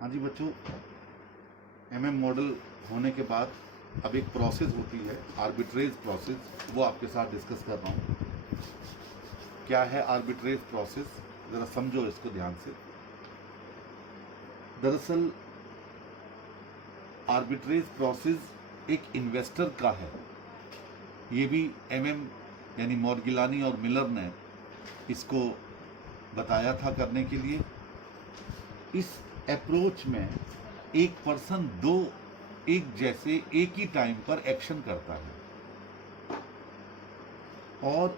हाँ जी बच्चों, MM model होने के बाद अब एक प्रोसेस होती है आर्बिट्रेज प्रोसेस, वो आपके साथ डिस्कस कर रहा हूँ। क्या है आर्बिट्रेज प्रोसेस, ज़रा समझो इसको ध्यान से। दरअसल आर्बिट्रेज प्रोसेस एक इन्वेस्टर का है। ये भी एमएम यानी मॉर्गिलानी और मिलर ने इसको बताया था करने के लिए। इस अप्रोच में एक पर्सन दो एक जैसे एक ही टाइम पर एक्शन करता है। और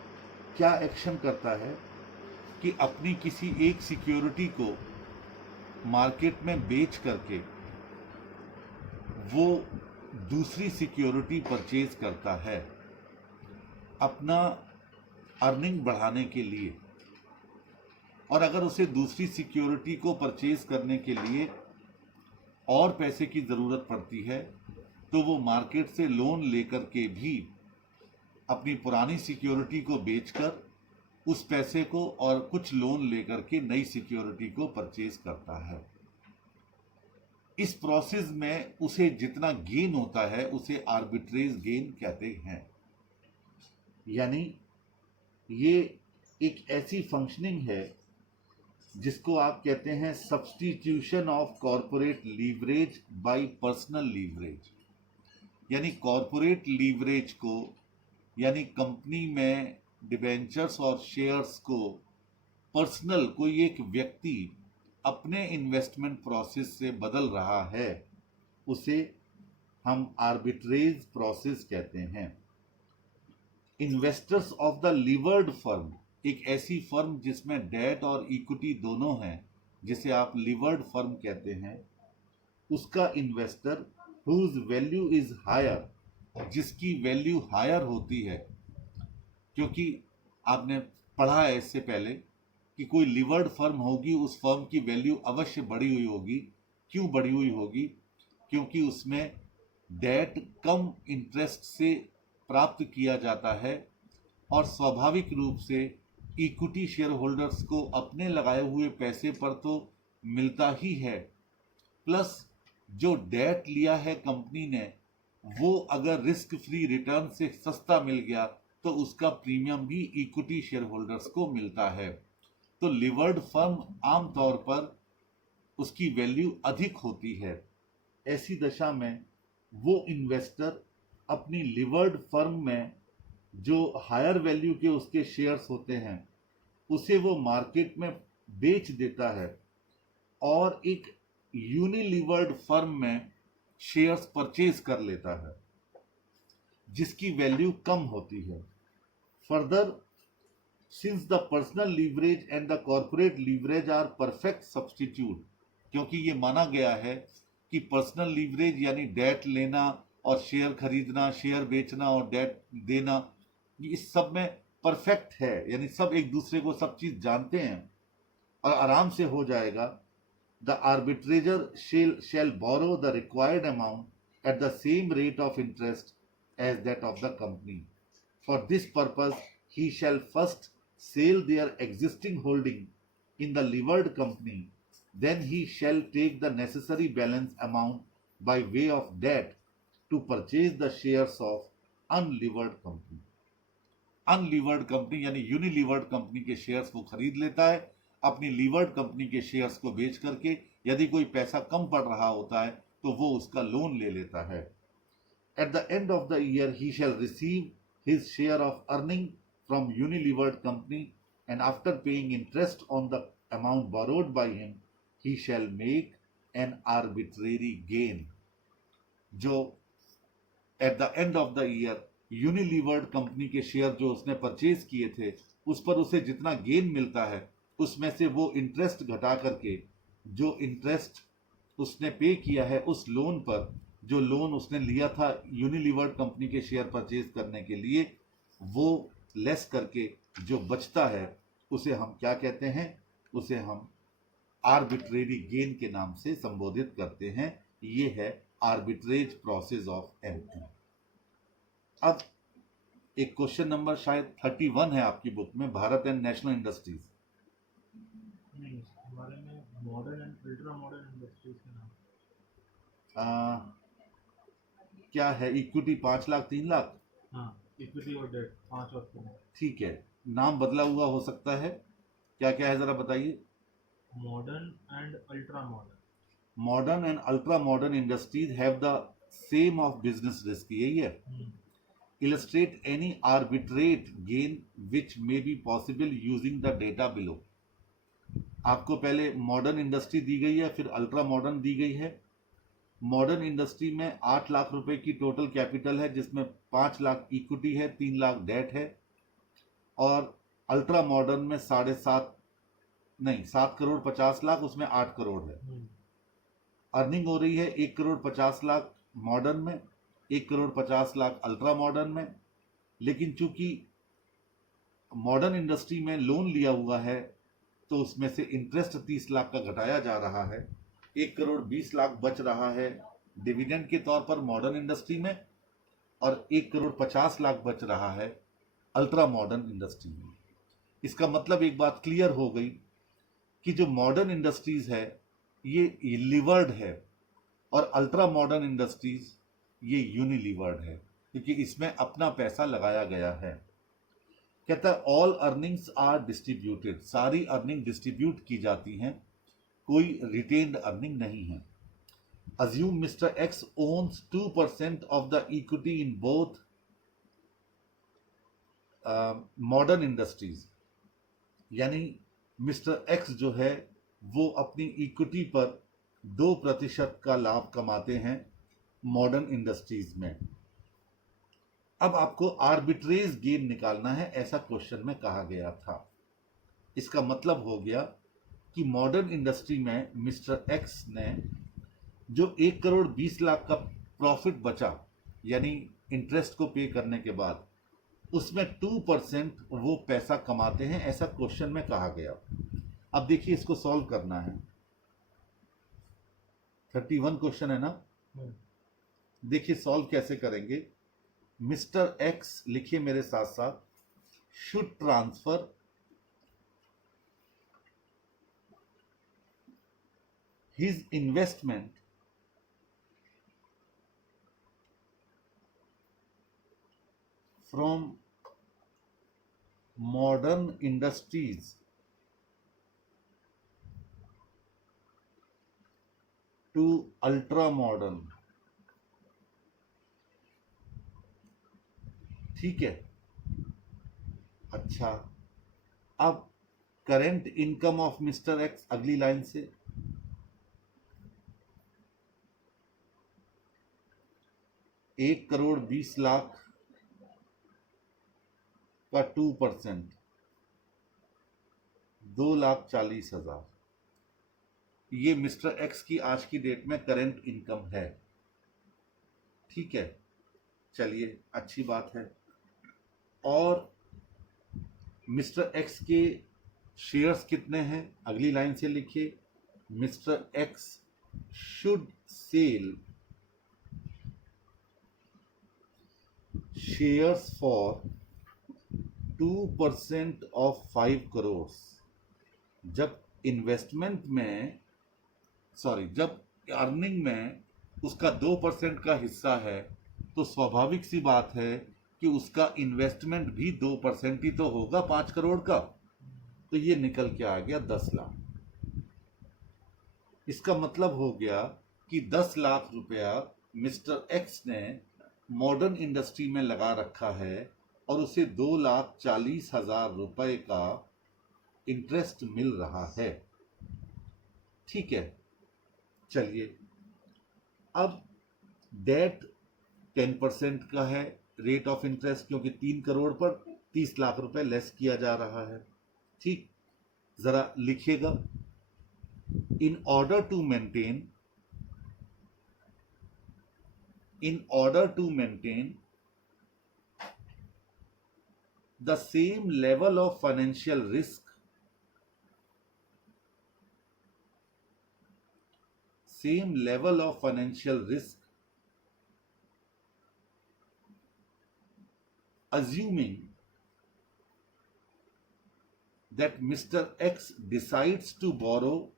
क्या एक्शन करता है कि अपनी किसी एक सिक्योरिटी को मार्केट में बेच करके वो दूसरी सिक्योरिटी परचेज करता है अपना अर्निंग बढ़ाने के लिए। और अगर उसे दूसरी सिक्योरिटी को परचेज करने के लिए और पैसे की ज़रूरत पड़ती है तो वो मार्केट से लोन लेकर के भी अपनी पुरानी सिक्योरिटी को बेचकर उस पैसे को और कुछ लोन लेकर के नई सिक्योरिटी को परचेज करता है। इस प्रोसेस में उसे जितना गेन होता है उसे आर्बिट्रेज गेन कहते हैं। यानी ये एक ऐसी फंक्शनिंग है जिसको आप कहते हैं substitution of corporate leverage bye personal leverage. यानी कॉरपोरेट लीवरेज को, यानी कंपनी में डिबेंचर्स और शेयर्स को पर्सनल कोई एक व्यक्ति अपने इन्वेस्टमेंट प्रोसेस से बदल रहा है, उसे हम आर्बिट्रेज प्रोसेस कहते हैं। Investors of the levered firm, एक ऐसी फर्म जिसमें डेट और इक्विटी दोनों हैं, जिसे आप लीवर्ड फर्म कहते हैं, उसका investor whose value is higher, जिसकी वैल्यू हायर होती है। क्योंकि आपने पढ़ा है इससे पहले कि कोई लिवर्ड फर्म होगी, उस फर्म की वैल्यू अवश्य बढ़ी हुई होगी। क्यों बढ़ी हुई होगी? क्योंकि उसमें डेट कम इंटरेस्ट से प्राप्त किया जाता है और स्वाभाविक रूप से इक्विटी शेयर होल्डर्स को अपने लगाए हुए पैसे पर तो मिलता ही है, प्लस जो डेट लिया है कंपनी ने वो अगर रिस्क फ्री रिटर्न से सस्ता मिल गया तो उसका प्रीमियम भी इक्विटी शेयर होल्डर्स को मिलता है। तो लिवर्ड फर्म आमतौर पर उसकी वैल्यू अधिक होती है। ऐसी दशा में वो इन्वेस्टर अपनी लिवर्ड फर्म में जो हायर वैल्यू के उसके शेयर्स होते हैं उसे वो मार्केट में बेच देता है और एक यूनिलिवर्ड फर्म में शेयर्स परचेज कर लेता है जिसकी वैल्यू कम होती है। Further, since the personal leverage and the corporate leverage are perfect substitute, क्योंकि ये माना गया है कि पर्सनल लीवरेज यानी डेट लेना और शेयर खरीदना, शेयर बेचना और डेट देना, ये इस सब में परफेक्ट है, यानी सब एक दूसरे को सब चीज़ जानते हैं और आराम से हो जाएगा। The arbitrageur shall borrow the required amount at the same rate of interest as that of the company. For this purpose, he shall first sell their existing holding in the levered company. Then he shall take the necessary balance amount by way of debt to purchase the shares of unlevered company. Unlevered company यानी यूनिलीवर्ड company के shares वो खरीद लेता है अपनी levered company के shares को बेच करके। यदि कोई पैसा कम पड़ रहा होता है तो वो उसका लोन ले लेता है। At the end of the year he shall receive his share of earning from unlevered company and after paying interest on the amount borrowed by him he shall make an arbitrary gain. जो at the end of the year unlevered company के share जो उसने purchase किए थे उस पर उसे जितना गेन मिलता है उसमें से वो इंटरेस्ट घटा करके जो इंटरेस्ट उसने पे किया है उस लोन पर, जो लोन उसने लिया था यूनिलीवर्ड कंपनी के शेयर परचेज करने के लिए, वो लेस करके जो बचता है उसे हम क्या कहते हैं? उसे हम आर्बिट्रेरी गेन के नाम से संबोधित करते हैं। ये है आर्बिट्रेज प्रोसेस ऑफ एमएम। अब एक क्वेश्चन नंबर शायद 31 है आपकी बुक में, भारत एंड नेशनल इंडस्ट्रीज। नहीं, हमारे में modern and ultra ultra modern industries के नाम? क्या है? इक्विटी 5 लाख 3 लाख। हाँ, इक्विटी और डेट 5 और 3। ठीक है, नाम बदला हुआ हो सकता है। क्या क्या है जरा बताइए। Modern and ultra modern. Modern and ultra modern industries have the same of business risk, यही है। Illustrate any arbitrate gain which may be possible using the data below. आपको पहले मॉडर्न इंडस्ट्री दी गई है, फिर अल्ट्रा मॉडर्न दी गई है। Modern industry में 8 लाख रुपए की टोटल कैपिटल है, जिसमें 5 लाख इक्विटी है, 3 लाख डेट है। और अल्ट्रा मॉडर्न में 7.50 करोड़, उसमें 8 करोड़ है। अर्निंग हो रही है 1 करोड़ 50 लाख मॉडर्न में, 1 करोड़ 50 लाख अल्ट्रा मॉडर्न में। लेकिन चूंकि मॉडर्न इंडस्ट्री में लोन लिया हुआ है, तो उसमें से इंटरेस्ट 30 लाख का घटाया जा रहा है, 1 करोड़ 20 लाख बच रहा है डिविडेंड के तौर पर मॉडर्न इंडस्ट्री में, और 1 करोड़ 50 लाख बच रहा है अल्ट्रा मॉडर्न इंडस्ट्री में। इसका मतलब एक बात क्लियर हो गई कि जो मॉडर्न इंडस्ट्रीज है ये लिवर्ड है, और अल्ट्रा मॉडर्न इंडस्ट्रीज ये यूनिलिवर्ड है, क्योंकि इसमें अपना पैसा लगाया गया है। कहता है ऑल अर्निंग्स आर डिस्ट्रीब्यूटेड, सारी अर्निंग डिस्ट्रीब्यूट की जाती हैं, कोई रिटेन्ड अर्निंग नहीं है। Assume mister X owns 2% of the equity in both modern industries, यानी मिस्टर एक्स जो है वो अपनी इक्विटी पर 2% का लाभ कमाते हैं मॉडर्न इंडस्ट्रीज में। अब आपको आर्बिट्रेज गेन निकालना है, ऐसा क्वेश्चन में कहा गया था। इसका मतलब हो गया कि मॉडर्न इंडस्ट्री में मिस्टर एक्स ने जो 1 करोड़ 20 लाख का प्रॉफिट बचा, यानी इंटरेस्ट को पे करने के बाद, उसमें 2% वो पैसा कमाते हैं, ऐसा क्वेश्चन में कहा गया। अब देखिए इसको सॉल्व करना है। 31 क्वेश्चन है ना। देखिए सॉल्व कैसे करेंगे। मिस्टर एक्स लिखिए मेरे साथ साथ, should transfer his investment from modern industries to ultra modern. ठीक है। अच्छा, अब current income of mister X, अगली लाइन से, 1 करोड़ 20 लाख का 2%, 2,40,000, ये मिस्टर एक्स की आज की डेट में करेंट इनकम है। ठीक है, चलिए अच्छी बात है। और मिस्टर एक्स के शेयर्स कितने हैं, अगली लाइन से लिखिए। Mister x should sell shares for 2% of 5 crore. जब इन्वेस्टमेंट में जब अर्निंग में उसका 2% का हिस्सा है, तो स्वाभाविक सी बात है कि उसका इन्वेस्टमेंट भी 2% ही तो होगा 5 करोड़ का। तो ये निकल के आ गया 10 लाख। इसका मतलब हो गया कि 10 लाख रुपया मिस्टर एक्स ने मॉडर्न इंडस्ट्री में लगा रखा है, और उसे 2,40,000 रुपए का इंटरेस्ट मिल रहा है। ठीक है, चलिए अब डेट 10% का है रेट ऑफ इंटरेस्ट, क्योंकि 3 करोड़ पर 30 लाख रुपए लेस किया जा रहा है। ठीक, जरा लिखिएगा। In order to maintain the same level of financial risk, assuming that Mr. X decides to borrow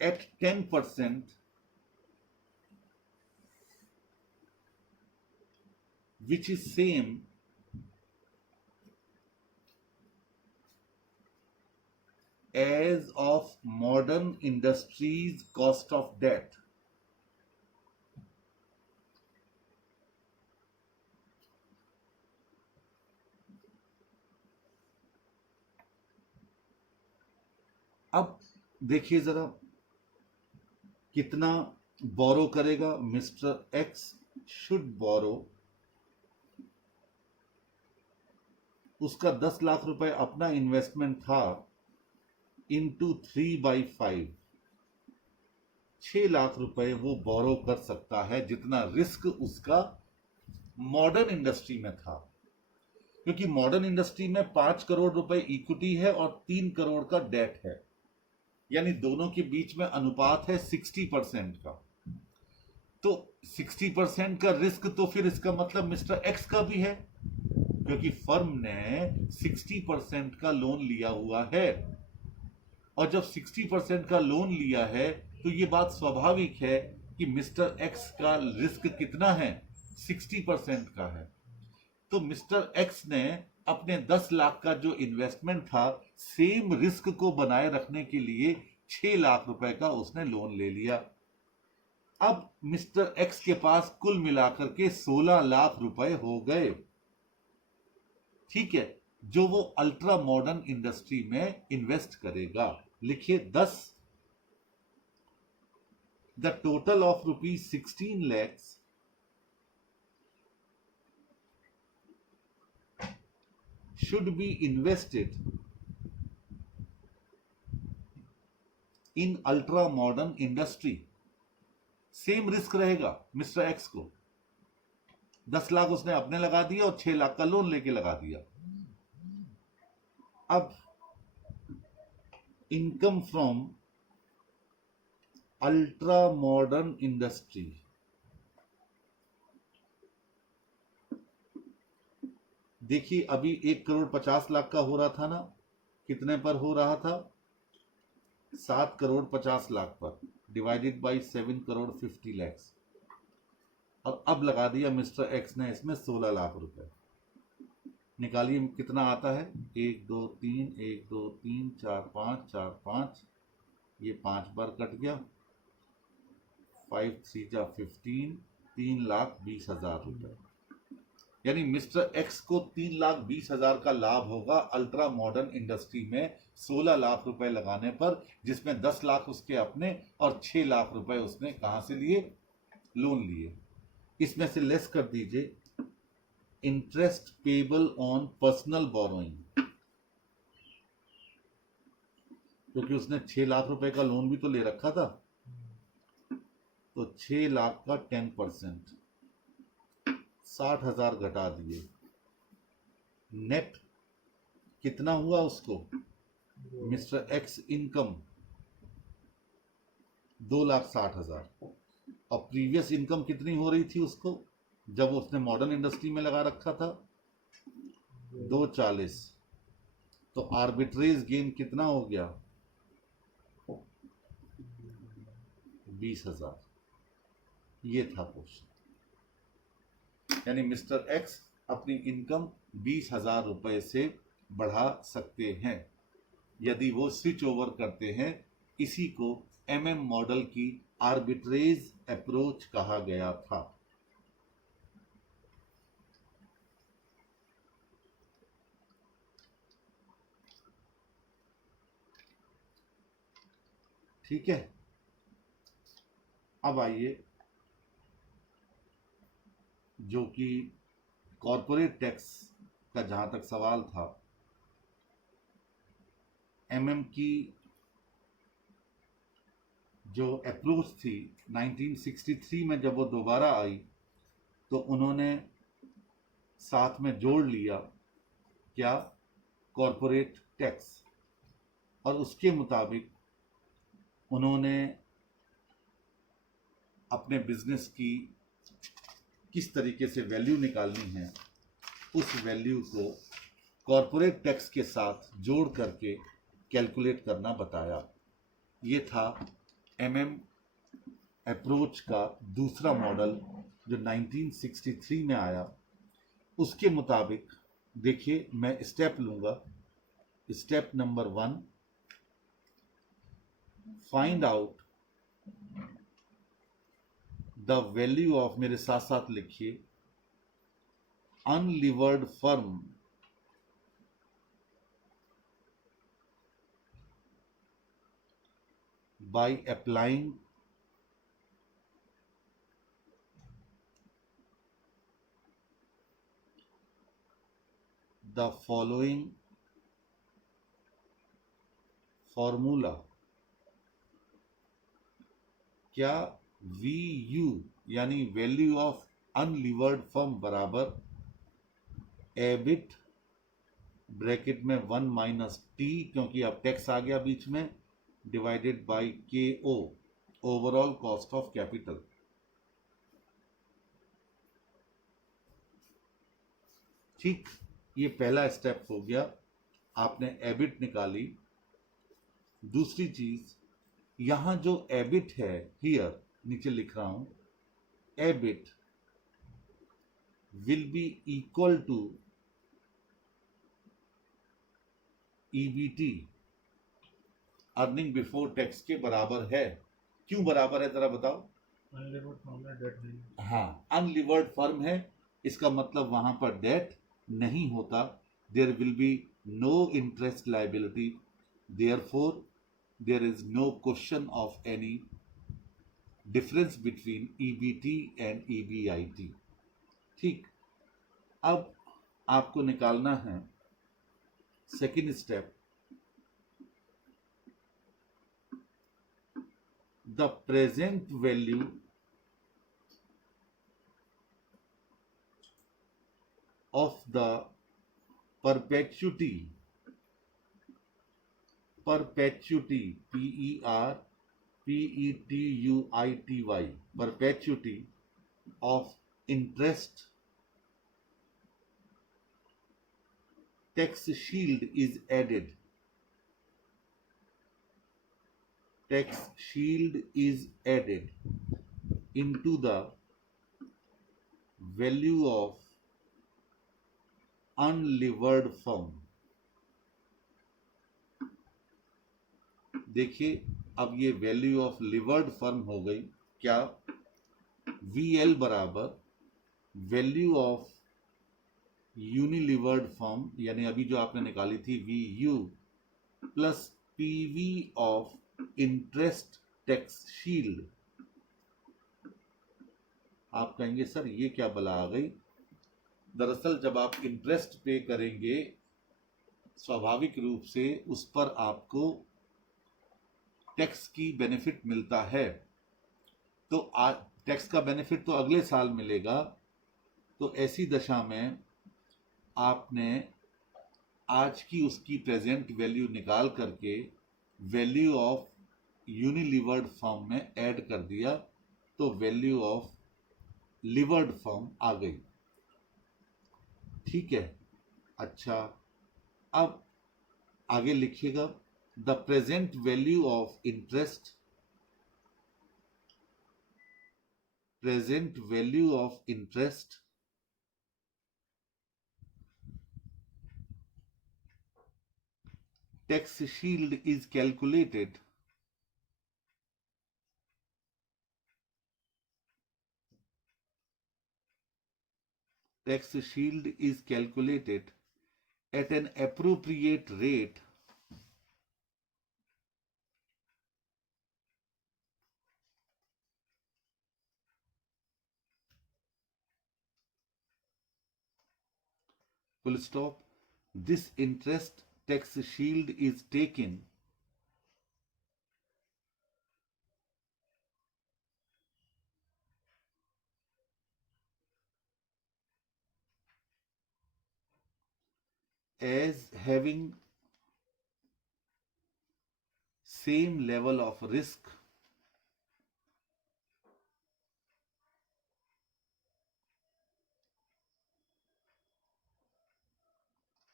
at 10%, which is same as of modern industries cost of debt. अब देखिए जरा कितना बोरो करेगा। मिस्टर एक्स शुड बोरो, उसका 10 लाख रुपए अपना investment था, into 3/5, 6 lakh रुपए वो बोरो कर सकता है, जितना रिस्क उसका मॉडर्न इंडस्ट्री में था। क्योंकि मॉडर्न इंडस्ट्री में 5 करोड़ रुपए इक्विटी है और 3 करोड़ का डेट है, यानी दोनों के बीच में अनुपात है 60% का। तो 60% का रिस्क तो फिर इसका मतलब मिस्टर एक्स का भी है, क्योंकि फर्म ने 60% का लोन लिया हुआ है। और जब 60% का लोन लिया है तो ये बात स्वाभाविक है कि मिस्टर एक्स का रिस्क कितना है, 60% का है। तो मिस्टर एक्स ने अपने 10 लाख का जो इन्वेस्टमेंट था, सेम रिस्क को बनाए रखने के लिए 6 लाख रुपए का उसने लोन ले लिया। अब मिस्टर एक्स के पास कुल मिलाकर के 16 लाख रुपए हो गए, ठीक है, जो वो अल्ट्रा मॉडर्न इंडस्ट्री में इन्वेस्ट करेगा। लिखिए 10, the total of ₹16 lakhs should be invested in ultra modern industry। Same risk रहेगा मिस्टर एक्स को। 10 लाख उसने अपने लगा दिया और 6 लाख का लोन लेके लगा दिया। अब income from ultra modern industry, देखिए अभी 1,50,00,000 का हो रहा था ना, कितने पर हो रहा था, 7,50,00,000 पर, डिवाइडेड बाई 7,50,00,000, और अब लगा दिया मिस्टर एक्स ने इसमें 16 लाख रुपए। निकालिए कितना आता है, 1 2 3 1 2 3 4 5 4 5, ये 5 बार कट गया, 5 3 जा 15, 3,20,000 रुपए। यानी मिस्टर एक्स को 3,20,000 का लाभ होगा अल्ट्रा मॉडर्न इंडस्ट्री में 16 लाख रुपए लगाने पर, जिसमें 10 लाख उसके अपने और 6 लाख रुपए उसने कहां से लिए, लोन लिए। इसमें से लेस कर दीजिए interest payable on personal borrowing, क्योंकि उसने 6 लाख रुपए का लोन भी तो ले रखा था। तो 6 लाख का 10%, 60,000 घटा दिए, नेट कितना हुआ उसको, मिस्टर एक्स इनकम 2,60,000। और प्रीवियस इनकम कितनी हो रही थी उसको जब उसने मॉडर्न इंडस्ट्री में लगा रखा था, 240। तो आर्बिट्रेज गेन कितना हो गया, 20,000। ये था क्वेश्चन। यानी मिस्टर एक्स अपनी इनकम 20,000 रुपए से बढ़ा सकते हैं यदि वो स्विच ओवर करते हैं। इसी को एमएम मॉडल की आर्बिट्रेज अप्रोच कहा गया था। ठीक है, अब आइए जो कि कॉरपोरेट टैक्स का जहां तक सवाल था, एमएम की जो अप्रोच थी 1963 में जब वो दोबारा आई तो उन्होंने साथ में जोड़ लिया क्या, कॉरपोरेट टैक्स, और उसके मुताबिक उन्होंने अपने बिजनेस की किस तरीके से वैल्यू निकालनी है, उस वैल्यू को कॉरपोरेट टैक्स के साथ जोड़ करके कैलकुलेट करना बताया। ये था MM अप्रोच का दूसरा मॉडल जो 1963 में आया, उसके मुताबिक देखिए, मैं स्टेप लूंगा। Step number 1, find out the value of, मेरे साथ साथ लिखिए, unlevered firm by applying the following formula। क्या VU यानी वैल्यू ऑफ अनलिवर्ड फर्म बराबर एबिट ब्रैकेट में 1 माइनस टी, क्योंकि अब टैक्स आ गया बीच में, divided by KO, overall cost of capital. ठीक, ये पहला स्टेप हो गया, आपने एबिट निकाली। दूसरी चीज, यहां जो एबिट है, हियर नीचे लिख रहा हूं, EBIT will be equal to EBT, earning before tax के बराबर है। क्यों बराबर है जरा बताओ? अनलिवर्ड फर्म में डेट नहीं। हाँ, अनलिवर्ड फर्म है, इसका मतलब वहां पर डेट नहीं होता। There will be no interest liability, therefore there is no question of any difference between EBT and EBIT। ठीक, अब आपको निकालना है second step, the present value of the perpetuity, PERPETUITY, perpetuity of interest tax shield is added. Tax shield is added into the value of unlevered firm. देखिए, अब ये value of levered firm हो गई क्या? VL बराबर value of यूनिलिवर्ड firm, यानी अभी जो आपने निकाली थी VU, plus PV of interest tax shield. आप कहेंगे सर ये क्या बला आ गई? दरअसल जब आप इंटरेस्ट पे करेंगे, स्वाभाविक रूप से उस पर आपको टैक्स की बेनिफिट मिलता है। तो टैक्स का बेनिफिट तो अगले साल मिलेगा। तो ऐसी दशा में आपने आज की उसकी प्रेजेंट वैल्यू निकाल करके वैल्यू ऑफ यूनिलिवर्ड फर्म में ऐड कर दिया, तो वैल्यू ऑफ लिवर्ड फर्म आ गई। ठीक है, अच्छा, अब आगे लिखिएगा, the present value of interest, present value of interest tax shield is calculated at an appropriate rate full stop. This interest tax shield is taken as having same level of risk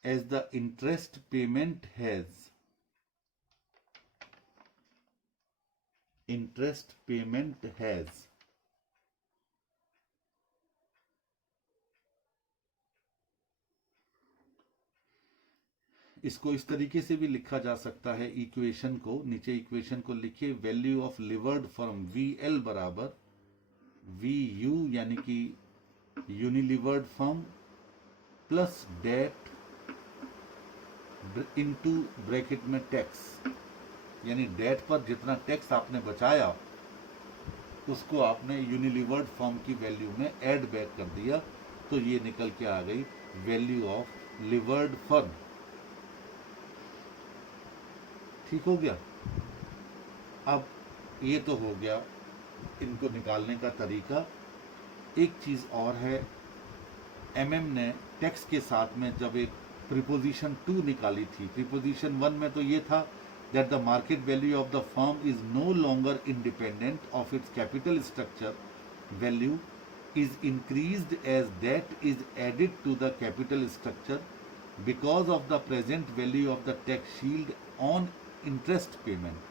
as the interest payment has. interest payment has. इसको इस तरीके से भी लिखा जा सकता है, equation को, नीचे इक्वेशन को लिखिए, value of levered firm VL बराबर VU यानी कि unlevered firm plus debt into bracket में टैक्स, यानी डेट पर जितना टैक्स आपने बचाया उसको आपने यूनिलिवर्ड फर्म की वैल्यू में ऐड बैक कर दिया, तो ये निकल के आ गई वैल्यू ऑफ लिवर्ड फर्म। ठीक हो गया। अब ये तो हो गया इनको निकालने का तरीका। एक चीज और है, एमएम ने टैक्स के साथ में जब एक प्रीपोजिशन 2 निकाली थी, प्रीपोजिशन 1 में तो ये था that the market value of the firm is no longer independent of its capital structure value is increased as debt is added to the capital structure because of the present value of the tax shield on interest payment.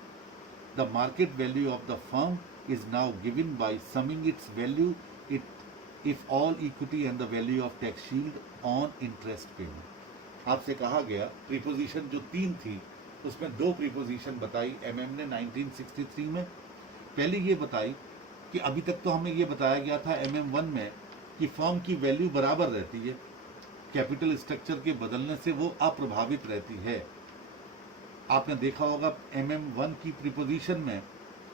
The market value of the firm is now given by summing its value if all equity and the value of tax shield on interest payment. आपसे कहा गया preposition जो 3 थी उसमें 2 preposition बताई MM ने 1963 में। पहली ये बताई कि अभी तक तो हमें ये बताया गया था MM1 में कि फर्म की वैल्यू बराबर रहती है, कैपिटल स्ट्रक्चर के बदलने से वो अप्रभावित रहती है। आपने देखा होगा MM1 की प्रीपोजिशन में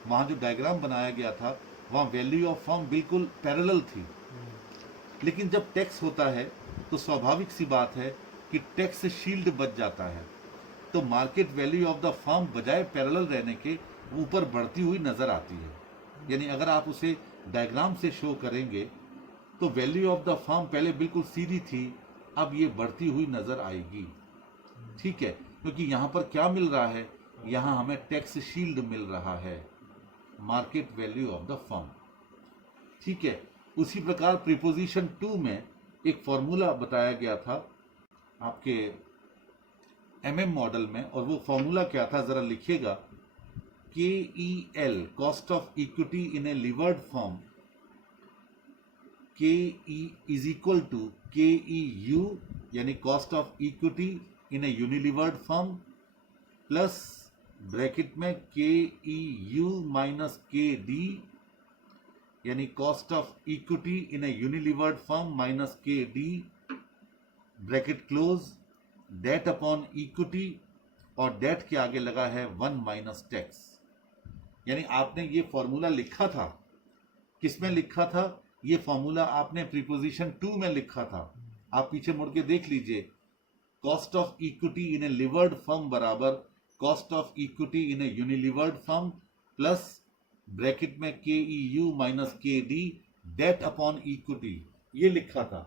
वहाँ जो डायग्राम बनाया गया था वहाँ वैल्यू ऑफ फर्म बिल्कुल पैरेलल थी, लेकिन जब टैक्स होता है तो स्वाभाविक सी बात है कि टैक्स शील्ड बच जाता है, तो market value of the firm बजाय पैरेलल रहने के ऊपर बढ़ती हुई नजर आती है। यानी अगर आप उसे डायग्राम से शो करेंगे तो वैल्यू ऑफ द फर्म पहले बिल्कुल सीधी थी, अब ये बढ़ती हुई नजर आएगी। ठीक है, क्योंकि यहाँ पर क्या मिल रहा है, यहाँ हमें टैक्स शील्ड मिल रहा है, market value of the firm. ठीक है, उसी प्रकार प्रीपोजिशन 2 में एक फॉर्मूला बताया गया था आपके MM मॉडल में, और वो फॉर्मूला क्या था जरा लिखिएगा, KEL cost of equity in a levered firm, KE is equal to KEU यानी cost of equity in a unilevered firm plus bracket में KEU माइनस KD यानी cost of equity in a unilevered firm minus KD bracket close, debt upon equity, और debt के आगे लगा है 1 minus tax. यानी आपने ये फॉर्मूला लिखा था, किसमें लिखा था, ये फॉर्मूला आपने प्रीपोजिशन 2 में लिखा था। आप पीछे मुड़ के देख लीजिए, cost of equity in a levered firm बराबर cost of equity in a unlevered firm plus bracket में KEU minus KD debt upon equity, ये लिखा था।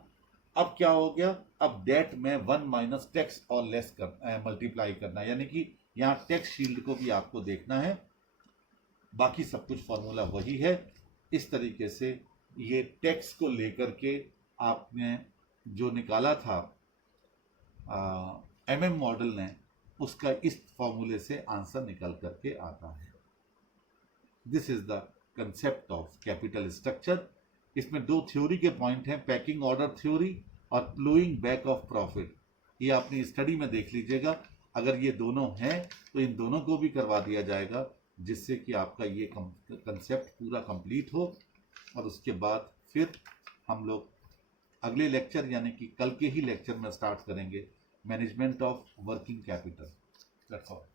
अब क्या हो गया, अब डेट में 1 माइनस टैक्स और लेस कर मल्टीप्लाई करना, यानी कि यहाँ टैक्स शील्ड को भी आपको देखना है, बाकी सब कुछ फॉर्मूला वही है। इस तरीके से ये टैक्स को लेकर के आपने जो निकाला था MM मॉडल ने, उसका इस फॉर्मूले से आंसर निकल करके आता है। This is the concept of capital structure. इसमें 2 थ्योरी के पॉइंट हैं, पैकिंग ऑर्डर थ्योरी और प्लूइंग बैक ऑफ प्रॉफिट। ये अपनी स्टडी में देख लीजिएगा, अगर ये दोनों हैं तो इन दोनों को भी करवा दिया जाएगा, जिससे कि आपका ये कंसेप्ट पूरा कंप्लीट हो। और उसके बाद फिर हम लोग अगले लेक्चर यानी कि कल के ही लेक्चर में स्टार्ट करेंगे management of working capital. That's all.